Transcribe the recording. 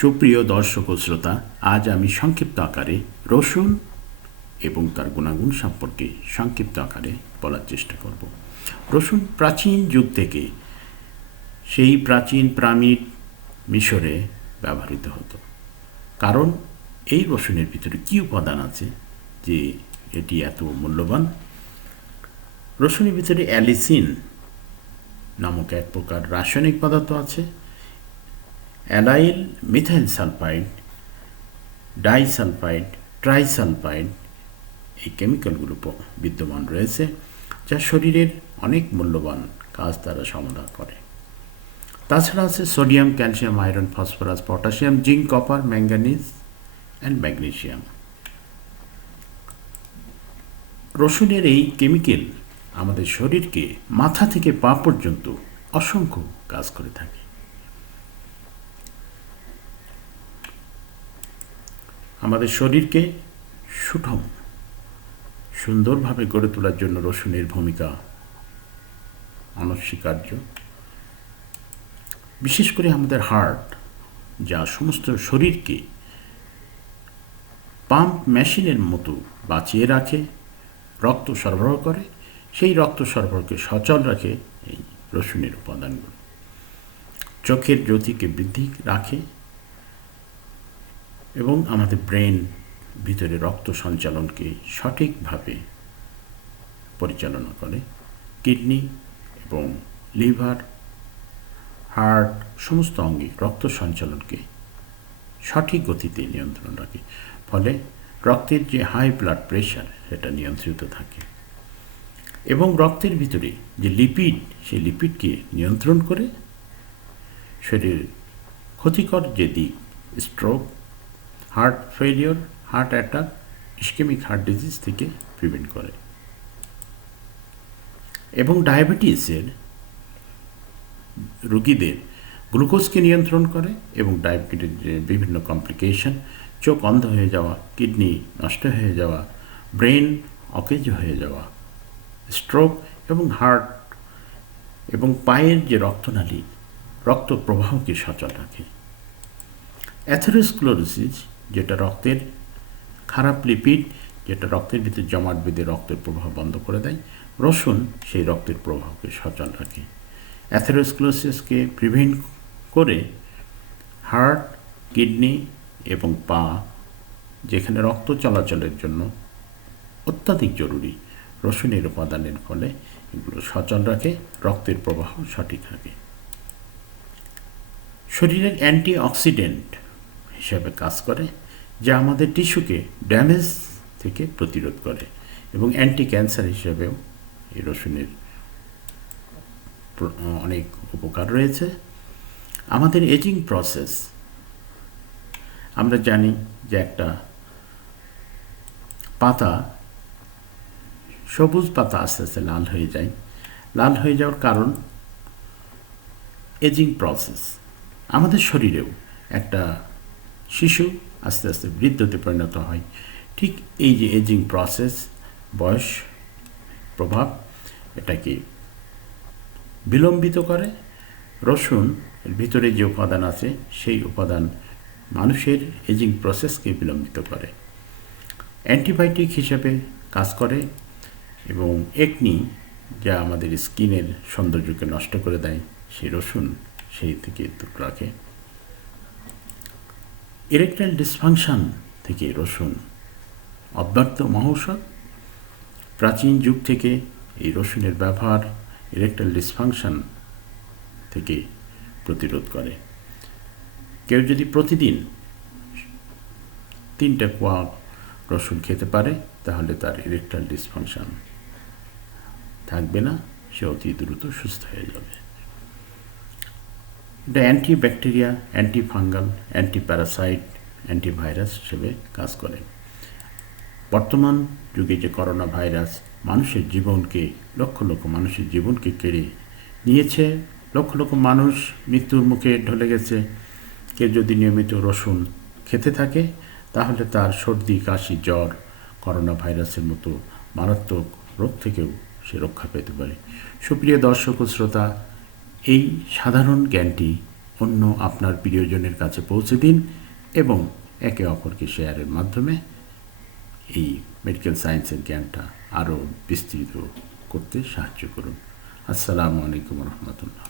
সুপ্রিয় দর্শক ও শ্রোতা, আজ আমি সংক্ষিপ্ত আকারে রসুন এবং তার গুণাগুণ সম্পর্কে সংক্ষিপ্ত আকারে বলার চেষ্টা করব। রসুন প্রাচীন যুগ থেকে সেই প্রাচীন পিরামিড মিশরে ব্যবহৃত হতো। কারণ এই রসুনের ভিতরে কী উপাদান আছে যে এটি এত মূল্যবান? রসুনের ভিতরে অ্যালিসিন নামক এক প্রকার রাসায়নিক পদার্থ আছে। অ্যালাইল, মিথাইল সালফাইড, ডাইসালফাইড, ট্রাইসালফাইড এই কেমিক্যালগুলো বিদ্যমান রয়েছে, যা শরীরের অনেক মূল্যবান কাজ তারা সমাধান করে। তাছাড়া আছে sodium, calcium, iron, phosphorus, potassium, zinc, copper, manganese and magnesium. রসুনের এই কেমিক্যাল আমাদের শরীরকে মাথা থেকে পা পর্যন্ত অসংখ্য কাজ করে থাকে। আমাদের শরীরকে সুঠম সুন্দরভাবে গড়ে তোলার জন্য রসুনের ভূমিকা অনস্বীকার্য। বিশেষ করে আমাদের হার্ট, যা সমস্ত শরীরকে পাম্প মেশিনের মতো বাঁচিয়ে রাখে, রক্ত সরবরাহ করে, সেই রক্ত সরবরাহকে সচল রাখে এই রসুনের উপাদানগুলো। চোখের জ্যোতিকে বৃদ্ধি রাখে এবং আমাদের ব্রেন ভিতরে রক্ত সঞ্চালনকে সঠিকভাবে পরিচালনা করে। কিডনি এবং লিভার, হার্ট সমস্ত অঙ্গে রক্ত সঞ্চালনকে সঠিক গতিতে নিয়ন্ত্রণ রাখে। ফলে রক্তের যে হাই ব্লাড প্রেশার সেটা নিয়ন্ত্রিত থাকে এবং রক্তের ভিতরে যে লিপিড, সেই লিপিডকে নিয়ন্ত্রণ করে শরীরের ক্ষতিকর যে দিক, stroke, heart failure, heart attack, ischemic heart disease থেকে প্রিভেন্ট করে এবং ডায়াবেটিসের রোগীদের গ্লুকোজকে নিয়ন্ত্রণ করে এবং ডায়াবেটিসের যে বিভিন্ন কমপ্লিকেশন, চোখ অন্ধ হয়ে যাওয়া, কিডনি নষ্ট হয়ে যাওয়া, ব্রেন অকেজ হয়ে যাওয়া, স্ট্রোক এবং হার্ট এবং পায়ের যে রক্তনালী, রক্ত প্রবাহকে সচল রাখে। অ্যাথেরোস্ক্লেরোসিস, যেটা রক্তের খারাপ লিপিড, যেটা রক্তের ভিতরে জমাট বেঁধে রক্তের প্রবাহ বন্ধ করে দেয়, রসুন সেই রক্তের প্রবাহকে সচল রাখে। অ্যাথেরোস্ক্লেরোসিসকে প্রিভেন্ট করে হার্ট, কিডনি এবং পা, যেখানে রক্ত চলাচলের জন্য অত্যাধিক জরুরি, রসুনের উপাদানের ফলে এগুলো সচল রাখে, রক্তের প্রবাহ সঠিক থাকে। শরীরের অ্যান্টিঅক্সিডেন্ট হিসাবে কাজ করে, যা আমাদের টিস্যুকে ড্যামেজ থেকে প্রতিরোধ করে এবং অ্যান্টি ক্যান্সার হিসাবেও এই রসুনের অনেক উপকার রয়েছে। আমাদের এজিং প্রসেস, আমরা জানি যে একটা পাতা, সবুজ পাতা আস্তে আস্তে লাল হয়ে যায়। লাল হয়ে যাওয়ার কারণ এজিং প্রসেস। আমাদের শরীরেও একটা শিশু আস্তে আস্তে বৃদ্ধতে পরিণত হয়। ঠিক এই যে এজিং প্রসেস, বয়স প্রভাব, এটাকে বিলম্বিত করে। রসুন এর ভিতরে যে উপাদান আছে, সেই উপাদান মানুষের এজিং প্রসেসকে বিলম্বিত করে। অ্যান্টিবায়োটিক হিসেবে কাজ করে এবং একনি, যা আমাদের স্কিনের সৌন্দর্যকে নষ্ট করে দেয়, সেই রসুন সেই থেকে দূর রাখে। ইরেকটাইল ডিসফাংশন থেকে রসুন অব্যর্থ মহৌষধ। প্রাচীন যুগ থেকে এই রসুনের ব্যবহার ইরেকটাইল ডিসফাংশন থেকে প্রতিরোধ করে। কেউ যদি প্রতিদিন 3টা কোয়া রসুন খেতে পারে, তাহলে তার ইরেকটাইল ডিসফাংশন থাকবে না, সে অতি দ্রুত সুস্থ হয়ে যাবে। এটা অ্যান্টিব্যাকটেরিয়া, অ্যান্টিফাঙ্গাল, অ্যান্টিপ্যারাসাইট, অ্যান্টিভাইরাস হিসেবে কাজ করে। বর্তমান যুগে যে করোনা ভাইরাস মানুষের জীবনকে, লক্ষ লক্ষ মানুষের জীবনকে কেড়ে নিয়েছে, লক্ষ লক্ষ মানুষ মৃত্যুর মুখে ঢলে গেছে। কেউ যদি নিয়মিত রসুন খেতে থাকে, তাহলে তার সর্দি, কাশি, জ্বর, করোনা ভাইরাসের মতো মারাত্মক রোগ থেকেও সে রক্ষা পেতে পারে। সুপ্রিয় দর্শক ও শ্রোতা, এই সাধারণ জ্ঞানটি অন্য আপনার প্রিয়জনের কাছে পৌঁছে দিন এবং একে অপরকে শেয়ারের মাধ্যমে এই মেডিকেল সায়েন্সের জ্ঞানটা আরও বিস্তৃত করতে সাহায্য করুন। আসসালামু আলাইকুম রহমতুল্লাহ।